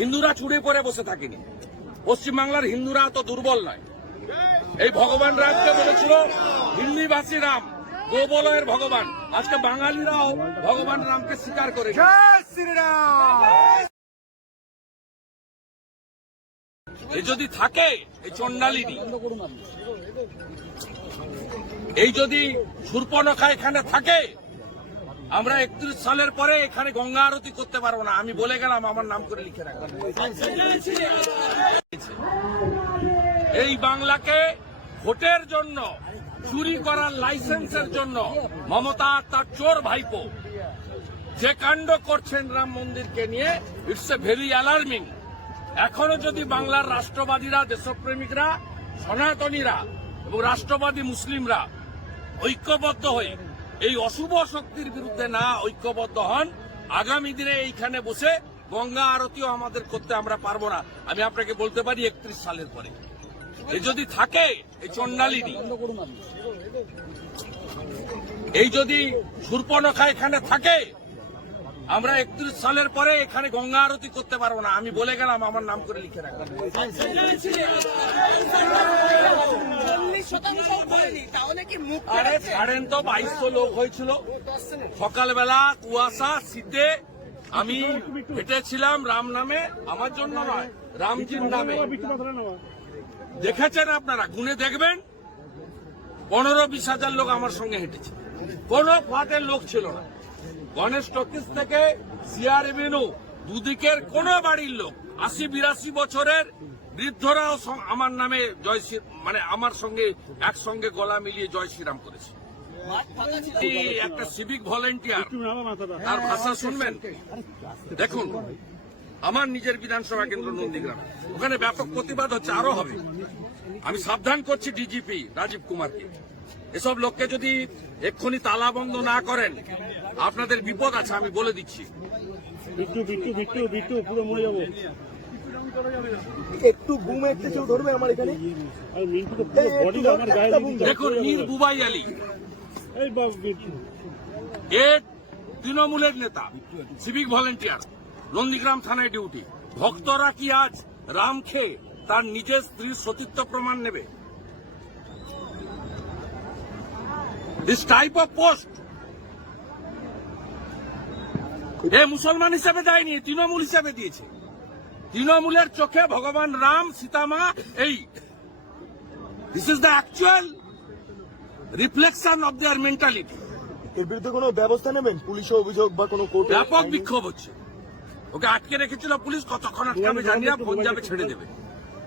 হিন্দুরা চুড়ে পরে বসে থাকেনি। পশ্চিমবাংলার হিন্দুরা তো দুর্বল নয়। এই ভগবান রামকে বলেছিল হিন্দিভাষী রাম গোবলয়ের ভগবান। আজকে বাঙালিরাও ভগবান রামকে স্বীকার করে এই যদি থাকে এই চন্ডালিনী এই যদি সুর্পনখা এখানে থাকে আমরা একত্রিশ সালের পরে এখানে গঙ্গা আরতি করতে পারব না। আমি বলে গেলাম, আমার নাম করে লিখে রাখবেন এই বাংলাকে ভোটের জন্য, চুরি করার লাইসেন্সের জন্য মমতা তার চোর ভাইপো যে কাণ্ড করছেন রাম মন্দিরকে নিয়ে ইটস এ ভেরি অ্যালার্মিং এখনও যদি বাংলার রাষ্ট্রবাদীরা, দেশপ্রেমিকরা, সনাতনীরা এবং রাষ্ট্রবাদী মুসলিমরা ঐক্যবদ্ধ হয়ে এই অশুভ শক্তির বিরুদ্ধে না ঐক্যবদ্ধ হন। আগামী দিনে এইখানে বসে গঙ্গা আরতিও আমাদের করতে আমরা পারব না। আমি আপনাকে বলতে পারি একত্রিশ সালের পরে। এই যদি থাকে, এই চন্ডালিনী এই যদি সুরপনখা এখানে থাকে আমরা একত্রিশ সালের পরে এখানে গঙ্গা আরতি করতে পারব না। আমি বলে গেলাম আমার নাম করে লিখে ছাড়েন তো বাইশশো লোক হয়েছিল। সকালবেলা কুয়াশা শীতে আমি হেঁটেছিলাম রাম নামে আমার জন্য নয় রামজির নামে। দেখেছেন আপনারা গুনে দেখবেন পনেরো বিশ হাজার লোক আমার সঙ্গে হেঁটেছে। কোন ফাটের লোক ছিল না। গণেশ টকিস থেকে সিআর দুদিকের কোন বাড়ির লোক। আশি বিরাশি বছরের বৃদ্ধরাও আমার নামে জয় মানে আমার সঙ্গে একসঙ্গে গলা মিলিয়ে জয় শ্রীরাম করেছে। একটা সিভিক ভলেন্টিয়ার তার ভাষা শুনবেন? দেখুন, আমার নিজের বিধানসভা কেন্দ্র নন্দীগ্রাম। ওখানে ব্যাপক প্রতিবাদ হচ্ছে, আরও হবে। আমি সাবধান করছি ডিজিপি রাজীব কুমারকে। এসব লোককে যদি এক্ষুনি তালা বন্ধ না করেন আপনাদের বিপদ আছে আমি বলে দিচ্ছি। বিট্টু বিট্টু বিট্টু বিট্টু পুরো মরে যাব। একটু ঘুম একটু কেউ ধরবে আমার এখানে। আর মিন্টু তো পুরো বডি আমার গায়ে দিয়ে দিচ্ছে। দেখুন মীর বুবাই আলী। এই বাবু বিট্টু। এ তৃণমূলের নেতা সিভিক ভলেন্টিয়ার নন্দীগ্রাম থানায় ডিউটি ভক্তরা কি আজ রাম খেয়ে তার নিজের স্ত্রীর সতীত্ব প্রমাণ নেবে? দিস টাইপ অফ পোস্ট এ মুসলমান হিসাবে দেয়নি তৃণমূল হিসাবে দিয়েছে। তৃণমূলের চোখে ভগবান রাম সীতামা এই। This is the actual reflection of their mentality এর বিরুদ্ধে কোনো ব্যবস্থা নেবেন? পুলিশে অভিযোগ বা কোনো কোর্টে ব্যাপক বিক্ষোভ হচ্ছে। ওকে আটকে রেখেছিল পুলিশ কতক্ষণ আটকাবে জানি না পঞ্জাবে ছেড়ে দেবে।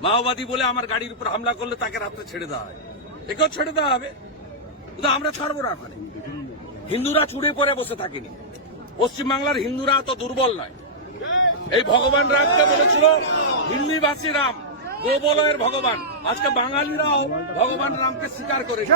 মাওবাদী বলে আমার গাড়ির উপর হামলা করলে তাকে রাত্রে ছেড়ে দেওয়া হয়। একেও ছেড়ে দেওয়া হবে। কিন্তু আমরা ছাড়বো না ওখানে। হিন্দুরা চুড়ে পরে বসে থাকিনি। পশ্চিমবাংলার হিন্দুরা তো দুর্বল নয়। এই ভগবান রামকে বলেছিল হিন্দিভাষী রাম, গোবলয়ের ভগবান। আজকে বাঙালিরাও ভগবান রামকে স্বীকার করেছে।